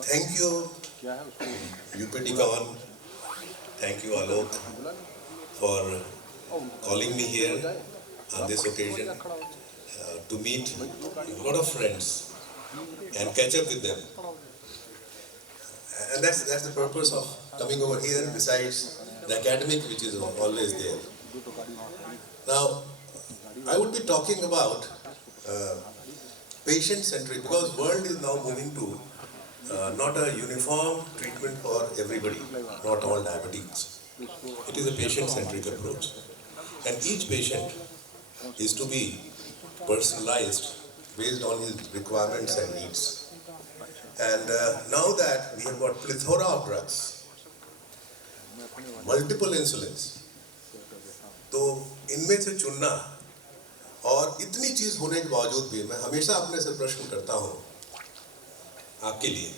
Thank you, UPTCon. Thank you, Alok, for calling me here on this occasion to meet a lot of friends and catch up with them. And that's the purpose of coming over here, besides the academic, which is always there. Now, I would be talking about uh, patient-centric, because world is now moving to not a uniform treatment for everybody, not all diabetics. It is a patient-centric approach. And each patient is to be personalized based on his requirements and needs. And now that we have got plethora of drugs, multiple insulins, तो इनमें से चुनना और इतनी चीज होने के बावजूद भी मैं हमेशा अपने से प्रश्न करता हूँ आपके लिए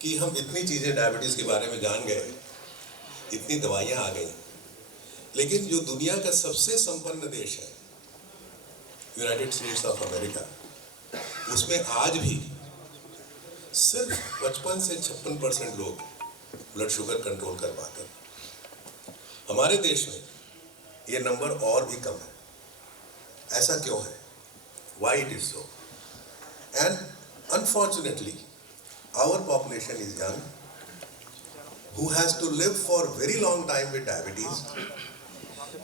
कि हम इतनी चीजें डायबिटीज के बारे में जान गए, इतनी दवाइयां आ गई, लेकिन जो दुनिया का सबसे संपन्न देश है, यूनाइटेड स्टेट्स ऑफ अमेरिका, उसमें आज भी सिर्फ 55 से 56% लोग ब्लड शुगर कंट्रोल कर पाते हैं। हमारे देश में ये नंबर और भी कम है। ऐसा क्यों है? Why it is so? And unfortunately, our population is young, who has to live for a very long time with diabetes.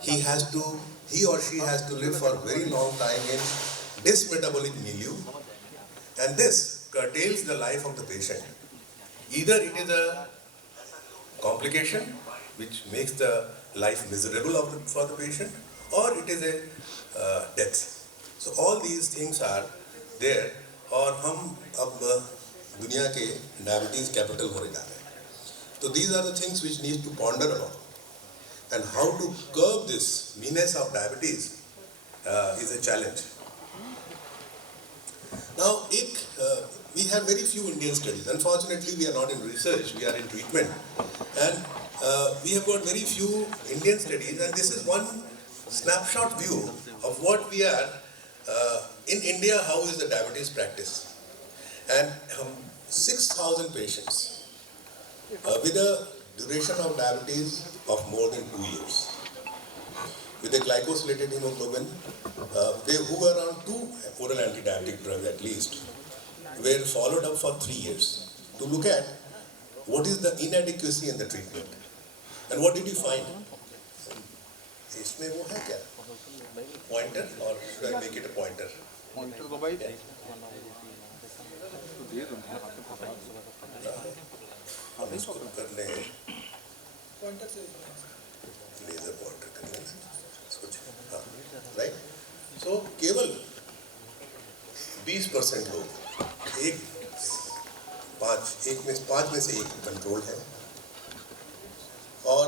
He or she has to live for a very long time in dysmetabolic milieu, and this curtails the life of the patient. Either it is a complication which makes the life miserable for the patient, or it is a death. So all these things are there, और हम अब दुनिया के diabetes capital होने जा रहे हैं. So these are the things which need to ponder about, and how to curb this meanness of diabetes is a challenge. Now, we have very few Indian studies. Unfortunately, we are not in research, we are in treatment. And we have got very few Indian studies, and this is one snapshot view of what we are in India. How is the diabetes practice? And 6,000 patients with a duration of diabetes of more than 2 years, with a glycosylated hemoglobin, who were on 2 oral anti-diabetic drugs at least, were followed up for 3 years to look at what is the inadequacy in the treatment. And what did you find? इसमें वो है क्या? Pointer, or should I make it a pointer? Pointer तो भाई हम इसको कर ले pointer से laser pointer कर ले कुछ हाँ right? So केवल 20% लोग एक में 5 में से 1 कंट्रोल है, और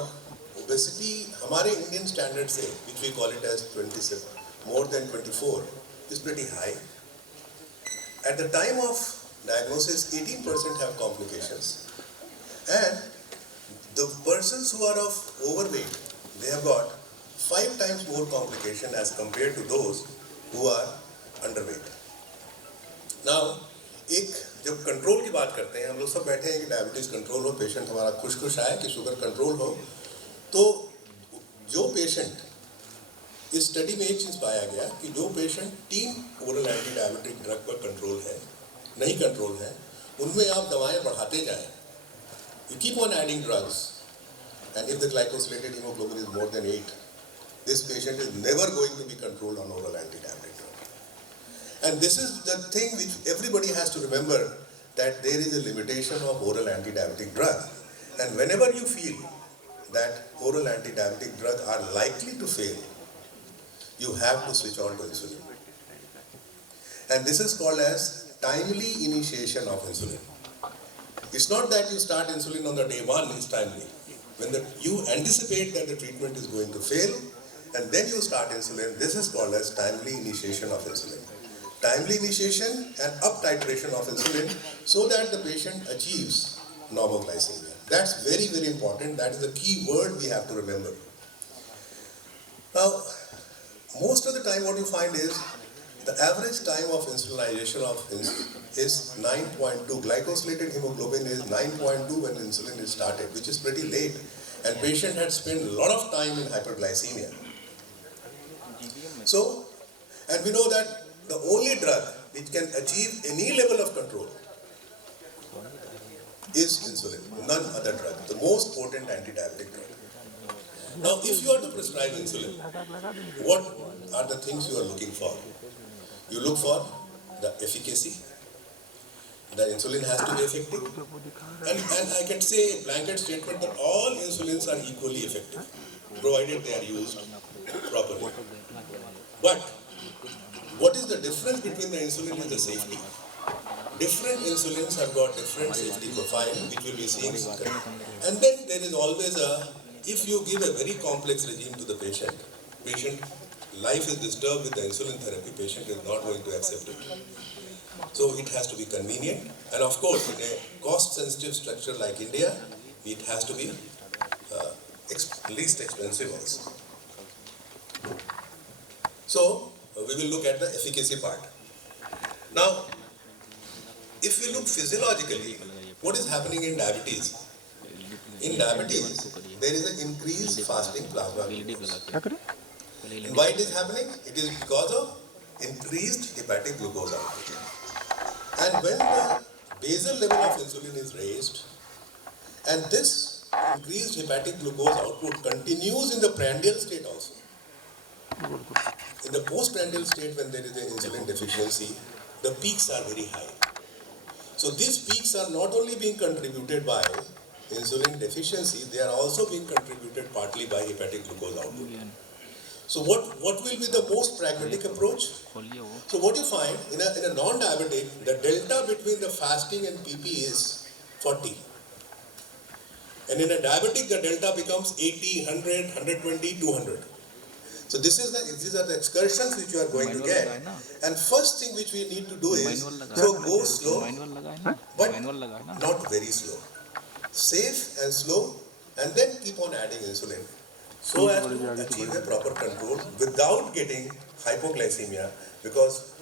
ओबेसिटी हमारे इंडियन स्टैंडर्ड से, which we call it as 27, more than 24, is pretty high. At the time of diagnosis, 18% have complications, and the persons who are of overweight, they have got 5 times more complication as compared to those who are underweight. Now, जब control की बात करते हैं, हम लोग सब बैठे हैं कि डायबिटीज कंट्रोल हो, पेशेंट हमारा खुश आए कि शुगर कंट्रोल हो, तो जो पेशेंट इस स्टडी में एक चीज़ पाया गया कि जो patient 3 oral anti diabetic drug पर कंट्रोल है, नहीं कंट्रोल है, उनमें आप दवाएं बढ़ाते जाएं. You keep on adding drugs, and if the glycosylated hemoglobin is more than 8, this patient is never going to be controlled on oral anti-diabetic drug. And this is the thing which everybody has to remember, that there is a limitation of oral anti-diabetic drug. And whenever you feel that oral anti-diabetic drugs are likely to fail, you have to switch on to insulin. And this is called as timely initiation of insulin. It's not that you start insulin on the day 1 is timely. When you anticipate that the treatment is going to fail, and then you start insulin, this is called as timely initiation of insulin. Timely initiation and up titration of insulin so that the patient achieves normal glycemia. That's very, very important. That is the key word we have to remember. Now, most of the time what you find is The average time of insulinization is 9.2. Glycosylated hemoglobin is 9.2 when insulin is started, which is pretty late. And patient had spent a lot of time in hyperglycemia. So, and we know that the only drug which can achieve any level of control is insulin, none other drug, the most potent anti-diabetic drug. Now, if you are to prescribe insulin, what are the things you are looking for? You look for the efficacy. The insulin has to be effective. And I can say a blanket statement that all insulins are equally effective, provided they are used properly. But what is the difference between the insulin and the safety? Different insulins have got different safety profile, which we'll be seeing. And then there is always if you give a very complex regime to the patient life is disturbed with the insulin therapy, patient is not going to accept it. So it has to be convenient, and of course in a cost-sensitive structure like India, it has to be least expensive also. So we will look at the efficacy part. Now, if we look physiologically, what is happening in diabetes? In diabetes, there is an increased fasting plasma glucose. And why it is happening? It is because of increased hepatic glucose output. And when the basal level of insulin is raised, and this increased hepatic glucose output continues in the prandial state also. In the postprandial state, when there is an insulin deficiency, the peaks are very high. So these peaks are not only being contributed by insulin deficiency, they are also being contributed partly by hepatic glucose output. So what will be the most pragmatic approach? So what you find in a non-diabetic, the delta between the fasting and PP is 40. And in a diabetic, the delta becomes 80, 100, 120, 200. So these are the excursions which you are going to get. And first thing which we need to do is, so go slow, but not very slow. Safe and slow, and then keep on adding insulin, so as to achieve a proper control without getting hypoglycemia, because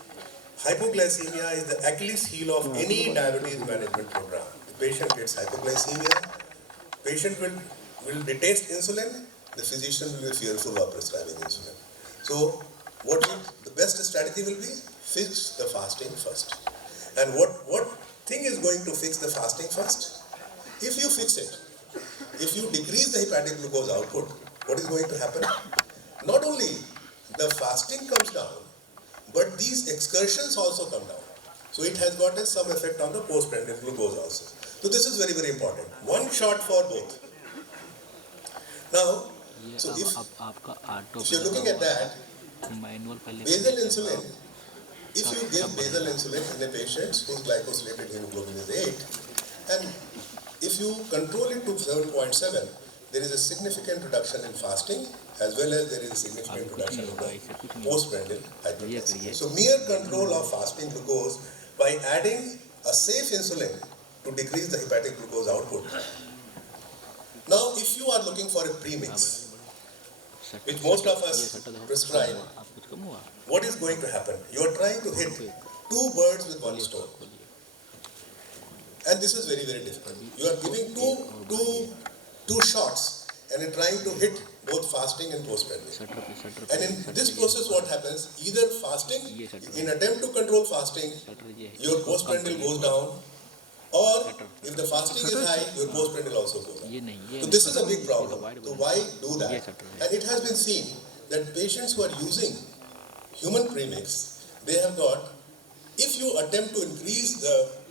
hypoglycemia is the Achilles heel of any diabetes management program. The patient gets hypoglycemia, patient will detest insulin, the physician will be fearful of prescribing insulin. So the best strategy will be fix the fasting first. And what thing is going to fix the fasting first? If you fix it, if you decrease the hepatic glucose output, what is going to happen? Not only the fasting comes down, but these excursions also come down. So it has got some effect on the postprandial glucose also. So this is very, very important. One shot for both. Now, so if you're looking at that, basal insulin, if you give basal insulin in a patient whose glycosylated hemoglobin is 8, and if you control it to 7.7, there is a significant reduction in fasting, as well as there is a significant reduction in the postprandial hyperglycemia. So mere control of fasting glucose by adding a safe insulin to decrease the hepatic glucose output. Now, if you are looking for a premix, which most of us prescribe, what is going to happen? You are trying to hit two birds with one stone. And this is very, very difficult. You are giving two shots and you're trying to hit both fasting and postprandial. And in this process, what happens? Either fasting, in attempt to control fasting, your postprandial goes down, or if the fasting is high, your postprandial also goes down. So this is a big problem. So why do that? And it has been seen that patients who are using human premix, they have got, if you attempt to increase the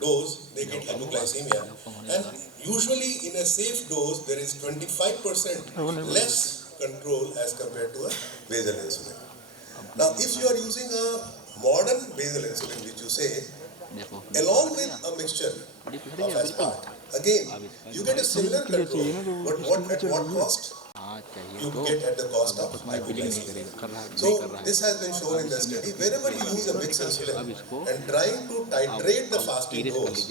dose, they get hypoglycemia, and usually in a safe dose there is 25% less control as compared to a basal insulin. Now if you are using a modern basal insulin, which you say, along with a mixture of aspart, again you get a similar control, but at what cost? You get at the cost of hypoglycemia. So this has been shown in the study. Wherever you use a mixed insulin and trying to titrate the fasting dose,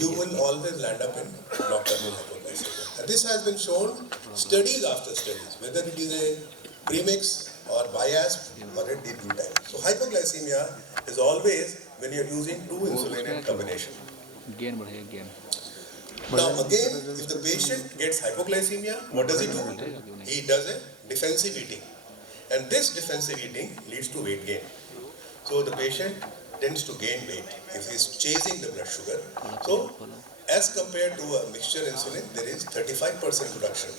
you will always land up in nocturnal hypoglycemia. And this has been shown studies after studies, whether it is a premix or biased or a deep butyl. So hypoglycemia is always when you're using two insulin in combination. Now again, if the patient gets hypoglycemia, what does he do? He does a defensive eating. And this defensive eating leads to weight gain. So the patient tends to gain weight if he is chasing the blood sugar. So as compared to a mixture insulin, there is 35% reduction,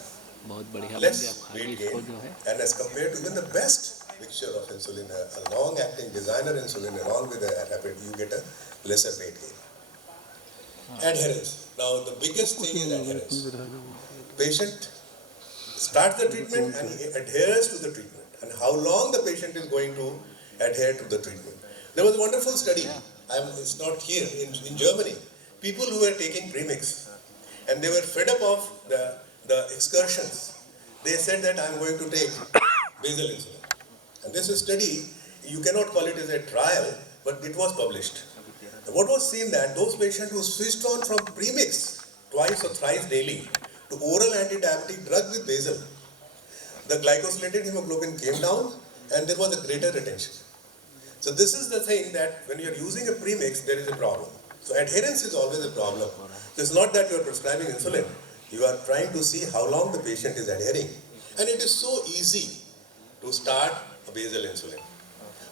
less weight gain, and as compared to even the best mixture of insulin, a long-acting designer insulin along with a rapid, you get a lesser weight gain. Adherence. Now the biggest thing is adherence. Patient starts the treatment and he adheres to the treatment. And how long the patient is going to adhere to the treatment. There was a wonderful study, it's not here, in Germany. People who were taking premix and they were fed up of the excursions. They said that I'm going to take basal insulin. And this is a study, you cannot call it as a trial, but it was published. What was seen that those patients who switched on from premix twice or thrice daily to oral anti-diabetic drug with basal, the glycosylated hemoglobin came down and there was a greater retention. So this is the thing that when you are using a premix, there is a problem. So adherence is always a problem. It's not that you are prescribing insulin. You are trying to see how long the patient is adhering. And it is so easy to start a basal insulin.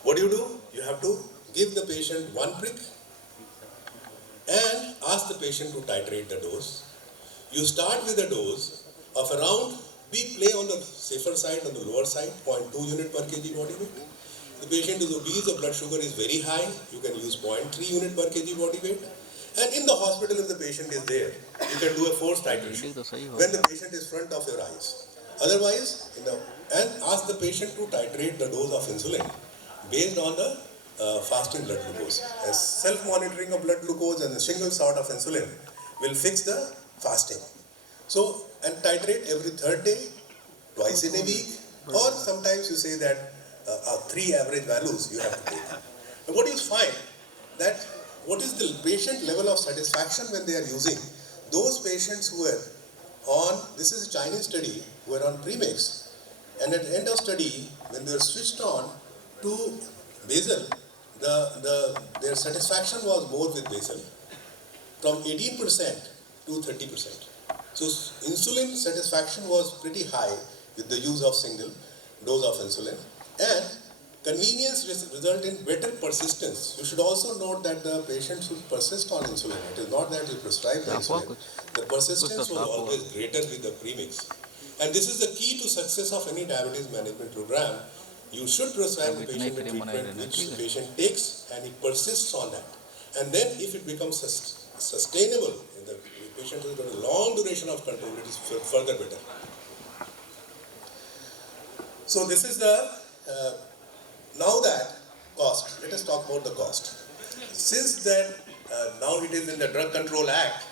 What do? You have to give the patient one prick and ask the patient to titrate the dose. You start with a dose of around, we play on the safer side, on the lower side, 0.2 unit per kg body weight. The patient is obese, the blood sugar is very high, you can use 0.3 unit per kg body weight. And in the hospital, if the patient is there, you can do a forced titration when the patient is front of your eyes. Otherwise, and ask the patient to titrate the dose of insulin based on the fasting blood glucose. As self-monitoring of blood glucose and a single shot of insulin will fix the fasting. So, and titrate every third day, twice in a week, or sometimes you say that 3 average values you have to take. And what you find that what is the patient level of satisfaction when they are using? Those patients who were on, this is a Chinese study, who were on premix, and at the end of study, when they were switched on to basal, their satisfaction was more with basal, from 18% to 30%. So insulin satisfaction was pretty high with the use of single dose of insulin, and convenience result in better persistence. You should also note that the patient should persist on insulin. It is not that you prescribe the insulin. The persistence was always greater with the premix. And this is the key to success of any diabetes management program. You should prescribe the patient a treatment which the patient takes and he persists on that. And then if it becomes sustainable, the patient has got a long duration of control, it is further better. So this is the, now that cost, let us talk about the cost. Since that now it is in the Drug Control Act,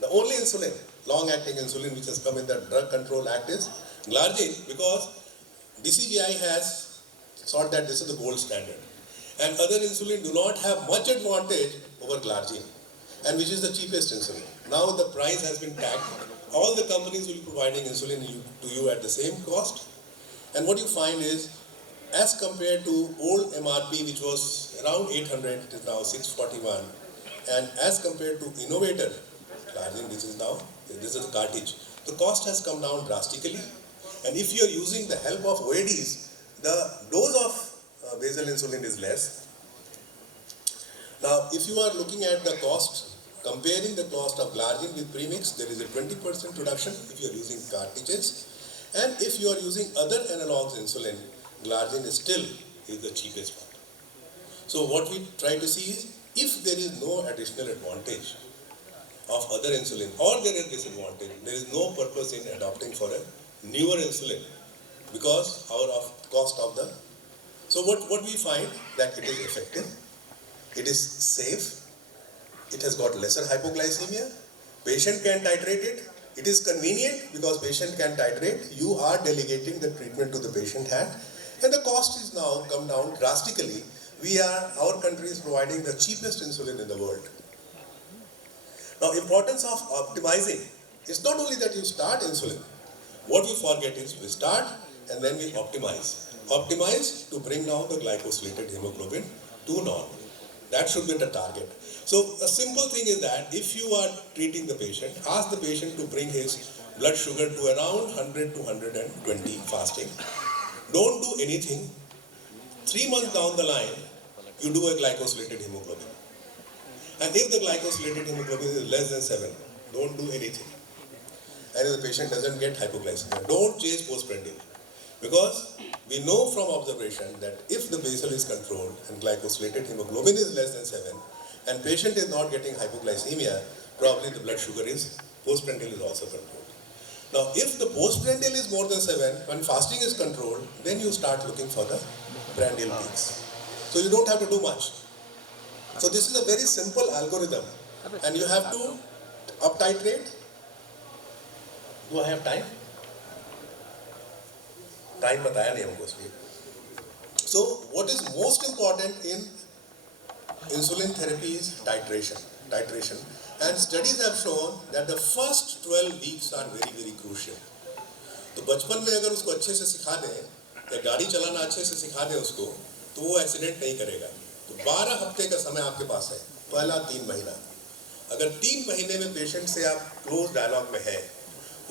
the only insulin, long-acting insulin which has come in the Drug Control Act is glargine, because DCGI has thought that this is the gold standard. And other insulin do not have much advantage over glargine, and which is the cheapest insulin. Now the price has been tagged. All the companies will be providing insulin to you at the same cost. And what you find is, as compared to old MRP, which was around 800, it is now 641. And as compared to innovator, glargine, this is the cartridge. The cost has come down drastically. And if you are using the help of OADs, the dose of basal insulin is less. Now, if you are looking at the cost, comparing the cost of glargine with premix, there is a 20% reduction if you are using cartridges. And if you are using other analogs insulin, glargine is still the cheapest one. So what we try to see is, if there is no additional advantage of other insulin, or there is disadvantage, there is no purpose in adopting for a newer insulin, because of cost of the. So what we find that it is effective, it is safe, it has got lesser hypoglycemia, patient can titrate it. It is convenient because patient can titrate. You are delegating the treatment to the patient hand, and the cost is now come down drastically. Our country is providing the cheapest insulin in the world. Now, importance of optimizing is not only that you start insulin. What we forget is we start and then we optimize. Optimize to bring down the glycosylated hemoglobin to normal. That should be the target. So a simple thing is that if you are treating the patient, ask the patient to bring his blood sugar to around 100 to 120 fasting. Don't do anything. 3 months down the line, you do a glycosylated hemoglobin. And if the glycosylated hemoglobin is less than 7, don't do anything. And if the patient doesn't get hypoglycemia, don't chase postprandial. Because we know from observation that if the basal is controlled and glycosylated hemoglobin is less than 7 and patient is not getting hypoglycemia, probably the blood sugar is, postprandial is also controlled. Now if the postprandial is more than 7, when fasting is controlled, then you start looking for the prandial peaks. So you don't have to do much. So this is a very simple algorithm and you have to up titrate. Do I have time? Time बताया नहीं हमको इसलिए. So what is most important in insulin therapy is titration. And studies have shown that the first 12 weeks are very very crucial. तो बचपन में अगर उसको अच्छे से सिखा दें या गाड़ी चलाना अच्छे से सिखा दें उसको तो वो एक्सीडेंट नहीं करेगा. तो 12 हफ्ते का समय आपके पास है. पहला 3 महीना. अगर 3 महीने में पेशेंट से आप क्लोज डायलॉग में है,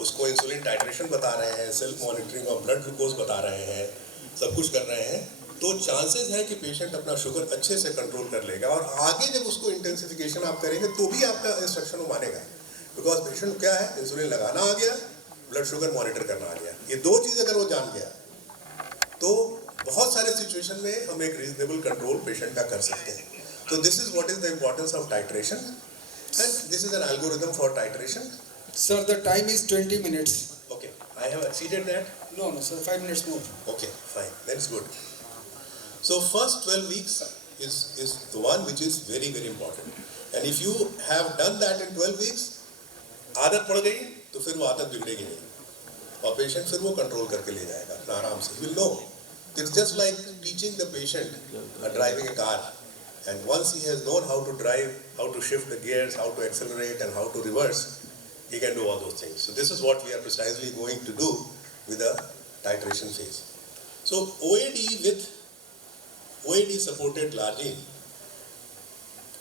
उसको इंसुलिन टाइट्रेशन बता रहे हैं, सेल्फ मॉनिटरिंग और ब्लड ग्लूकोज बता रहे हैं, सब कुछ कर रहे हैं, तो चांसेस है कि पेशेंट अपना शुगर अच्छे से कंट्रोल कर लेगा. और आगे जब उसको इंटेंसिफिकेशन आप करेंगे तो भी आपका इंस्ट्रक्शन वो मानेगा. बिकॉज पेशेंट क्या है, इंसुलिन लगाना आ गया, ब्लड शुगर मॉनिटर करना आ गया. ये 2 चीज़ अगर वो जान गया तो बहुत सारे सिचुएशन में हम एक रीजनेबल कंट्रोल पेशेंट का कर सकते हैं. तो this is what is the importance of titration and this is an algorithm for titration. Sir, the time is 20 minutes. Okay, I have exceeded that. No, sir, 5 minutes more. Okay, fine, that's good. So first 12 weeks is the one which is very very important. And if you have done that in 12 weeks, आदत पड़ गई तो फिर वो आदत बिगड़ेगी नहीं और patient फिर वो कंट्रोल करके ले जाएगा अपना आराम से. He will know. It's just like teaching the patient driving a car. And once he has known how to drive, how to shift the gears, how to accelerate and how to reverse, he can do all those things. So this is what we are precisely going to do with the titration phase. So OAD with OAD supported glargine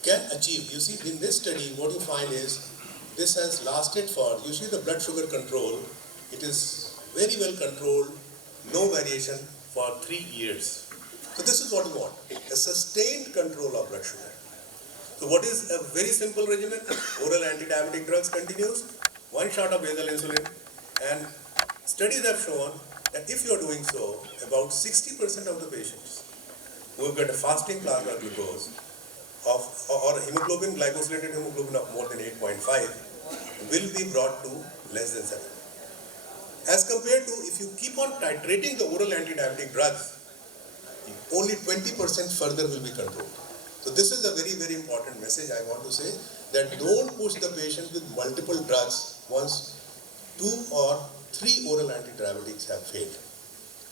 can achieve. You see in this study what you find is this has lasted for, you see the blood sugar control, it is very well controlled, no variation for 3 years. So this is what we want, a sustained control of blood sugar. So what is a very simple regimen? Oral anti-diabetic drugs continues, 1 shot of basal insulin, and studies have shown that if you are doing so, about 60% of the patients who have got a fasting plasma glucose or hemoglobin, glycosylated hemoglobin of more than 8.5 will be brought to less than 7. As compared to if you keep on titrating the oral anti-diabetic drugs, only 20% further will be controlled. So this is a very very important message I want to say, that don't push the patient with multiple drugs once 2 or 3 oral antidiabetics have failed.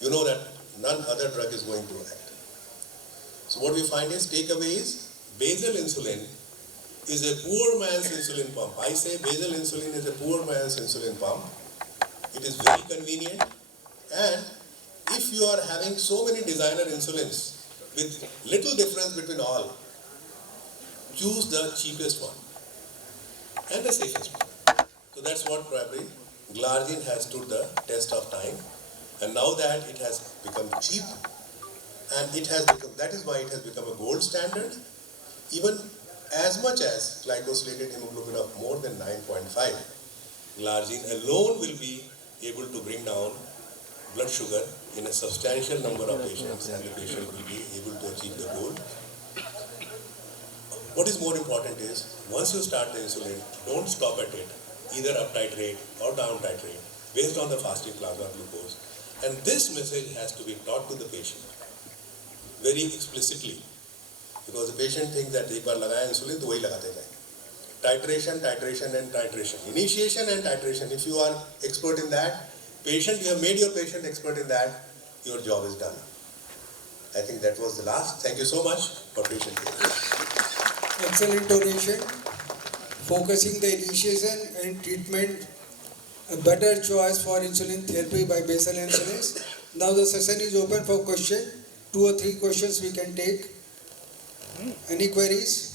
You know that none other drug is going to act. So what we find is takeaway is basal insulin is a poor man's insulin pump. I say basal insulin is a poor man's insulin pump. It is very convenient, and if you are having so many designer insulins with little difference between all, choose the cheapest one and the safest one. So that's what probably glargine has stood the test of time, and now that it has become cheap and it has become, that is why it has become a gold standard, even as much as glycosylated hemoglobin of more than 9.5, glargine alone will be able to bring down blood sugar in a substantial number of patients, and the patient will be able to achieve the goal. What is more important is, once you start the insulin, don't stop at it. Either up titrate or down titrate based on the fasting plasma glucose. And this message has to be taught to the patient very explicitly, because the patient thinks that एक बार लगाया insulin तो वही लगाते जाए. Titration and titration. Initiation and titration. If you are expert in that, you have made your patient expert in that, your job is done. I think that was the last. Thank you so much for patient hearing. Excellent oration, focusing the initiation and treatment, a better choice for insulin therapy by basal insulins. Now the session is open for question. 2 or 3 questions we can take. Any queries?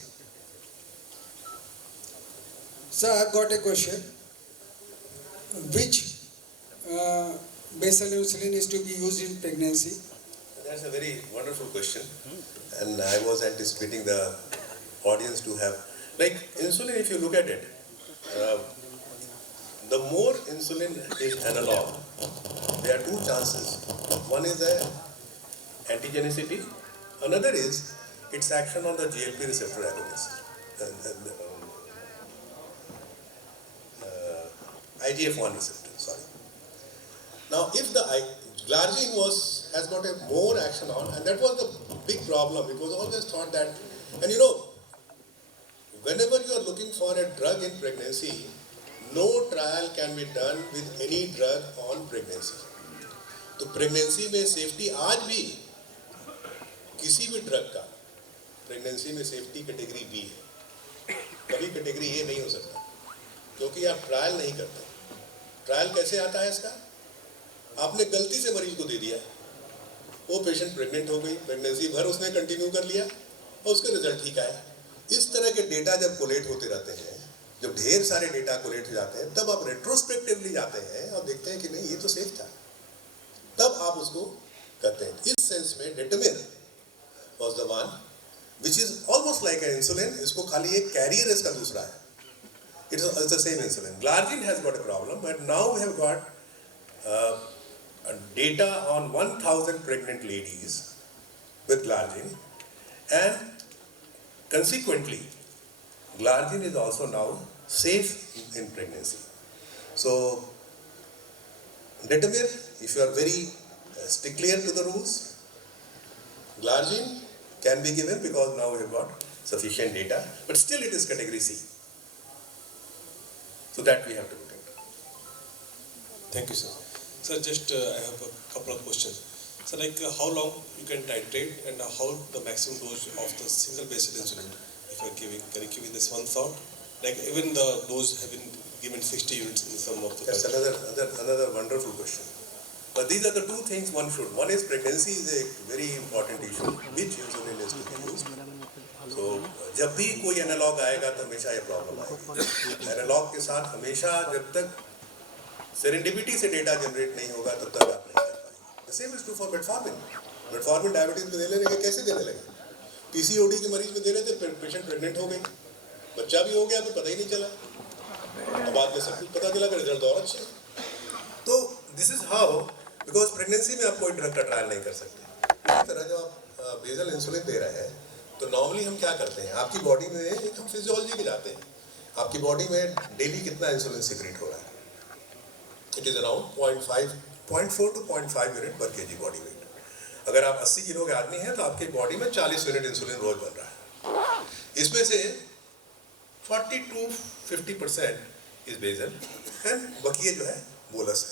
Sir, I've got a question. Which basal insulin is to be used in pregnancy? That's a very wonderful question, and I was anticipating the audience to have, like insulin, if you look at it, the more insulin is analog, there are two chances. One is the antigenicity, another is its action on the GLP receptor agonist, IGF-1 receptor, sorry. Now, if the glargine has got a more action on, and that was the big problem. It was always thought that, and you know, whenever you are looking for a drug in pregnancy, no trial can be done with any drug on pregnancy. तो pregnancy में safety आज भी किसी भी drug का pregnancy में safety category B है, कभी कैटेगरी ए नहीं हो सकता, क्योंकि आप ट्रायल नहीं करते. ट्रायल कैसे आता है इसका? आपने गलती से मरीज को दे दिया, वो पेशेंट प्रेग्नेंट हो गई, प्रेगनेंसी भर उसने कंटिन्यू कर लिया और उसके रिजल्ट ठीक आए. इस तरह के डेटा जब कोलेट होते रहते हैं, जब ढेर सारे डेटा कोलेट हो जाते हैं, तब आप रेट्रोस्पेक्टिवली जाते हैं और देखते हैं कि नहीं ये तो सेफ था, तब आप उसको करते हैं. इस सेंस में detemir was the one which is almost like an insulin. इसको खाली एक कैरियर इसका दूसरा है. It's the same insulin. Glargine has got a problem, but now we have got data on 1,000 pregnant ladies with glargine, and consequently, glargine is also now safe in pregnancy. So, detamir, if you are very stickler to the rules, glargine can be given because now we have got sufficient data, but still it is category C. So that we have to look at. Thank you, sir. Sir, just I have a couple of questions. So, like how long you can titrate and how the maximum dose of the single basal insulin, if you are giving, can you give me this one thought? Like even the dose have been given 60 units in some of the. That's another wonderful question. But these are the two things one should. One is pregnancy is a very important issue. Which insulin is to be used? So जब भी कोई analogue आएगा तो हमेशा ये problem आएगी. Analogue के साथ हमेशा जब तक सेरेंडिपिटी से डेटा जनरेट नहीं होगा तब तक आप नहीं कर पाएंगे. The same is true for metformin. metformin diabetes में देने लगे, कैसे देने लगे? पीसीओडी के मरीज में दे रहे थे, पेशेंट प्रेग्नेंट हो गई, बच्चा भी हो गया तो पता ही नहीं चला, और बाद में सब कुछ पता चला कि रिजल्ट और अच्छे. तो this is how, because pregnancy में आप कोई ड्रग का ट्रायल नहीं कर सकते. इसी तरह जब आप बेसल इंसुलिन दे रहे हैं तो नॉर्मली हम क्या करते हैं, आपकी बॉडी में एक हम फिजियोलॉजी के जाते हैं, आपकी बॉडी में डेली कितना इंसुलिन सीक्रेट हो रहा है. It is around 0.4 to 0.5 unit पर केजी बॉडी वेट. अगर आप 80 किलो के आदमी हैं तो आपकी बॉडी में 40 यूनिट इंसुलिन रोज बन रहा है. इसमें से 40 to 50% इज बेसल एंड बकिए जो है बोलस है.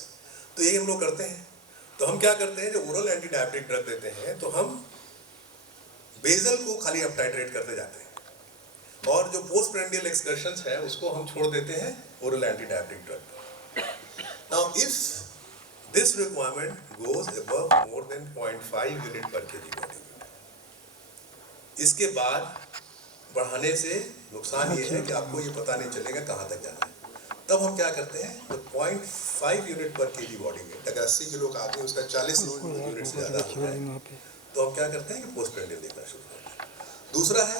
तो यही हम लोग करते हैं. तो हम क्या करते हैं, जो ओरल एंटी डायबिटिक ड्रग देते हैं तो हम बेसल को खाली अप टाइट्रेट करते जाते हैं, और जो पोस्ट प्रेंडियल एक्सकर्शंस है उसको हम छोड़ देते हैं oral anti diabetic drug. Now if this requirement goes above more than 0.5 unit पर केजी बॉडी वेट, इसके बाद बढ़ाने से नुकसान ये है कि आपको ये पता नहीं चलेगा कहाँ तक जाना है. तब हम क्या करते हैं, तो 0.5 यूनिट पर केजी बॉडी वेट, अगर 80 किलो का आदमी उसका 40 यूनिट से ज़्यादा हो है तो हम क्या करते हैं कि पोस्ट प्रेंडियल देखना शुरू करते हैं. दूसरा है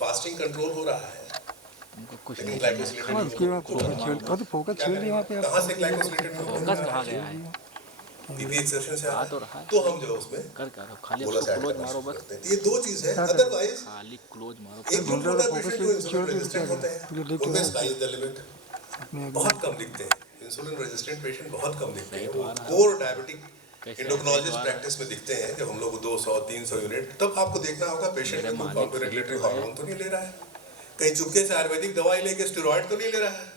फास्टिंग कंट्रोल हो रहा है, लेकिन ग्लाइकोसिलेटेड कहाँ से ग्लाइकोसिलेटेड कहाँ गया है, बीपी एक्सेशन से आ रहा है, तो हम जो उसमें बोलस ऐड करते हैं. ये दो चीज है. अदरवाइज एक ग्रुप होता है पेशेंट जो इंसुलिन रेजिस्टेंट होते हैं, उनमें स्काई इज द लिमिट, बहुत कम दिखते हैं. इंसुलिन रेजिस्टेंट पेशेंट बहुत कम दिखते हैं, वो कोर डायबिटिक एंडोक्रिनोलॉजिस्ट प्रैक्टिस में दिखते हैं. जब हम लोग 200-300 यूनिट, तब आपको देखना होगा पेशेंट में काउंटर रेगुलेटरी हार्मोन तो नहीं ले रहा है, कहीं चुपके से आयुर्वेदिक दवाई लेके स्टेरॉइड तो नहीं ले रहा है.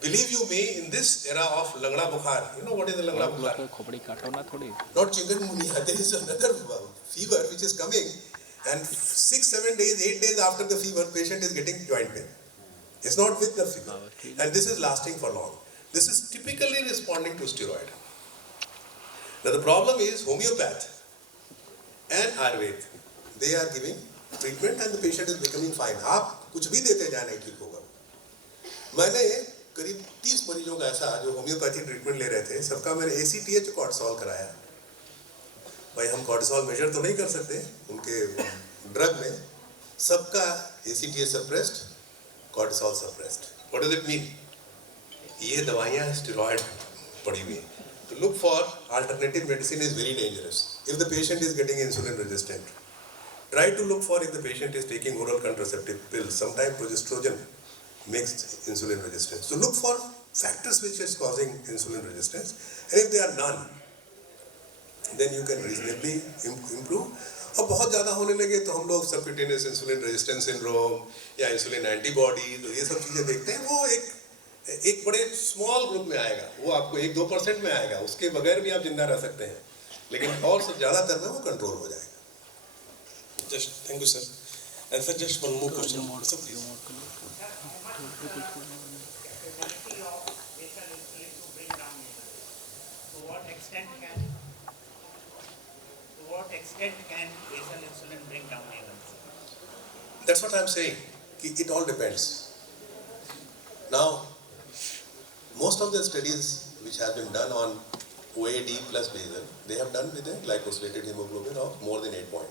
Believe you me, in this era of लंगड़ा बुखार, you know what is the लंगड़ा बुखार? खोपड़ी काटो ना थोड़ी. Not chikungunya. There is another fever which is coming, and 6-7 days, 8 days after the fever, patient is getting joint pain. It's not with the fever, and this is lasting for long. This is typically responding to steroid. Now the problem is homeopath and Ayurveda, they are giving treatment and the patient is becoming fine. आप कुछ भी देते जाए नहीं ठीक होगा. मैंने करीब 30 मरीजों का ऐसा जो होम्योपैथी ट्रीटमेंट ले रहे थे, सबका मैंने ACTH कॉर्टिसोल कराया. भाई हम कॉर्टिसोल मेजर तो नहीं कर सकते उनके ड्रग में, सबका ACTH suppressed, cortisol suppressed. What does it mean? ये दवाइयाँ स्टेरॉइड पड़ी हुई हैं. To look for alternative medicine is very dangerous. If the patient is getting insulin resistant, try to look for if the patient is taking oral contraceptive pills. Sometimes progesterone makes insulin resistance. So look for factors which is causing insulin resistance, and if there are none, then you can reasonably improve. और बहुत ज़्यादा होने लगे तो हम लोग subcutaneous insulin resistance syndrome या insulin antibody, तो ये सब चीज़ें देखते हैं. वो एक बड़े स्मॉल ग्रुप में आएगा, वो आपको 1-2% में आएगा, उसके बगैर भी आप जिंदा रह सकते हैं, लेकिन और सब ज़्यादातर में वो कंट्रोल हो जाएगा. Just thank you, sir. And sir, just one more question, sir, please. To what extent can basal insulin bring down A1C? That's what I'm saying. It all depends. Now, most of the studies which have been done on OAD plus basal, they have done with a glycosylated hemoglobin of more than 8.5.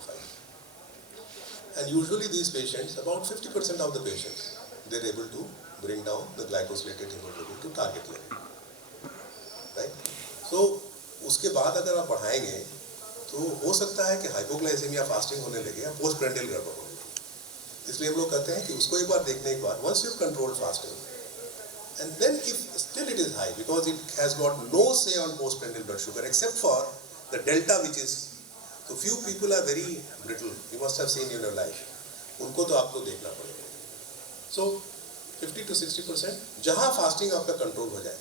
And usually these patients, about 50% of the patients, they're able to bring down the glycosylated hemoglobin to target level. Right? So, उसके बाद अगर आप बढ़ाएंगे तो हो सकता है कि हाइपोग्लाइसेमिया फास्टिंग होने लगे या पोस्ट प्रेंडियल गड़बड़ होने लगे. इसलिए हम लोग कहते हैं कि उसको एक बार देखने के बाद, once you've controlled fasting, and then if still it is high because it has got no say on postprandial blood sugar except for the delta, which is, so few people are very brittle, you must have seen in your life, उनको तो आपको देखना पड़ेगा. So 50 to 60% जहाँ fasting आपका control हो जाए,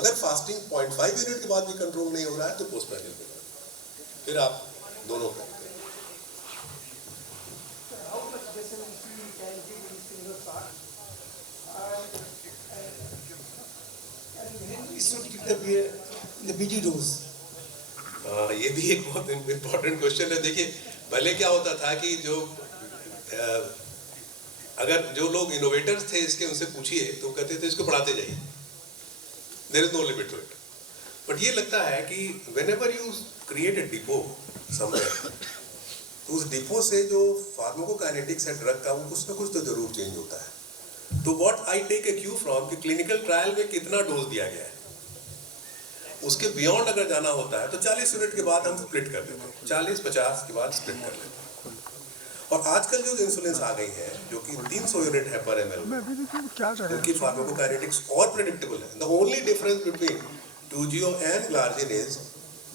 अगर फास्टिंग 0.5 यूनिट के बाद भी कंट्रोल नहीं हो रहा है तो पोस्टप्रांडियल पे फिर आप दोनों करते हैं. The BT dose. ये भी एक बहुत इम्पोर्टेंट क्वेश्चन है. देखिए पहले क्या होता था कि जो अगर जो लोग इनोवेटर्स थे इसके, उनसे पूछिए तो कहते थे इसको बढ़ाते जाइए, there is no limit to it. But ये लगता है कि whenever you create a depot somewhere, तो उस डिपो से जो फार्माकोकाइनेटिक्स है ड्रग का, वो कुछ ना कुछ तो जरूर चेंज होता है. तो what I take a cue from कि क्लिनिकल ट्रायल में कितना डोज दिया गया है, उसके बियॉन्ड अगर जाना होता है तो 40 यूनिट के बाद हम स्प्लिट कर देते हैं, 40-50 के बाद स्प्लिट कर लेते हैं. और आजकल जो इंसुलिन आ गई है जो कि 300 यूनिट है पर ml, उनकी फार्माकोकाइनेटिक्स और प्रेडिक्टेबल है. The only difference between 2GO and glargine is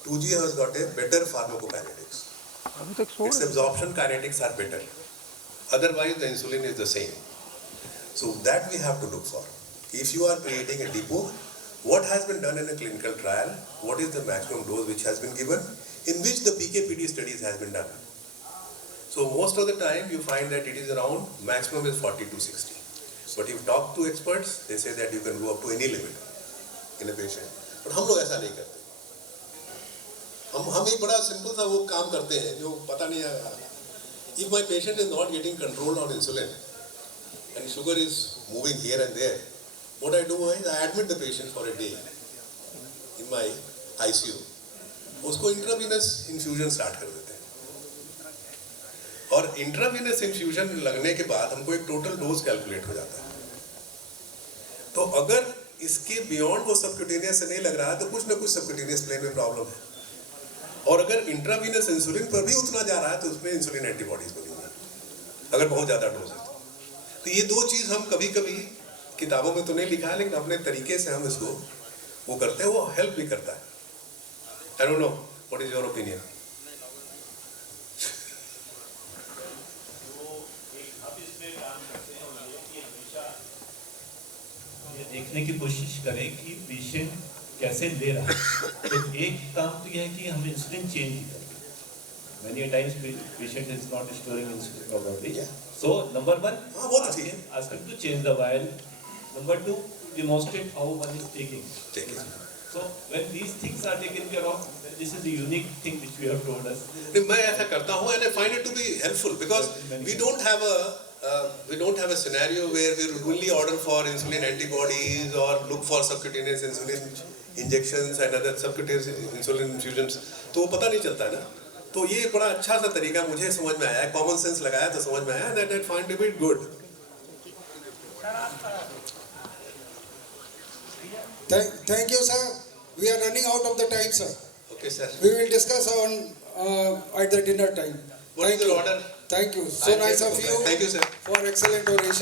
2GO has got a better pharmacokinetics. Its absorption kinetics are better. Otherwise the insulin is the same. So that we have to look for. If you are creating a depot, what has been done in a clinical trial, what is the maximum dose which has been given, in which the PK/PD studies has been done. So most of the time you find that it is around, maximum is 40 to 60. But if you talk to experts, they say that you can go up to any limit in a patient. But हम लोग ऐसा नहीं करते. हम एक बड़ा simple सा वो काम करते हैं जो पता नहीं है. If my patient is not getting control on insulin and sugar is moving here and there, what I do is I admit the patient for a day in my ICU. उसको इंट्रावीनस इन्फ्यूजन स्टार्ट कर देते हैं, और intravenous infusion लगने के बाद हमको एक टोटल डोज कैलकुलेट हो जाता है. तो अगर इसके बियॉन्ड वो सबक्यूटेनियस से नहीं लग रहा है तो कुछ ना कुछ सबक्यूटेनियस प्लेन में प्रॉब्लम है. और अगर इंट्रावीनस इंसुलिन पर भी उतना जा रहा है तो उसमें इंसुलिन एंटीबॉडीज बनेंगी, अगर बहुत ज़्यादा डोज है तो ये दो चीज़ हम कभी कभी किताबों में तो नहीं लिखा है, लेकिन अपने तरीके से हम इसको वो करते हैं, वो हेल्प भी करता है. I don't know what is your opinion. देखने की कोशिश करें कि पेशेंट कैसे ले रहा है. तो एक काम तो यह है कि हम इंसुलिन चेंज ही करें. Many times patient is not storing insulin properly. Yeah. So number one, वो तो ठीक है. ask him to change the vial. Number two, demonstrate how one is taking. ठीक है. So when these things are taken care of, this is a unique thing which we have told us. मैं ऐसा करता हूँ and I find it to be helpful because we don't have a scenario where we routinely order for insulin antibodies or look for subcutaneous insulin injections and other subcutaneous insulin infusions. तो वो पता नहीं चलता है ना. तो ये बड़ा अच्छा सा तरीका मुझे समझ में आया, कॉमन सेंस लगाया तो समझ में आया, and I find it good. Thank you, sir. We are running out of the time, sir. Okay, sir. We will discuss on at the dinner time. What is your order? Thank you. So nice of you Thank you, sir. for excellent oration.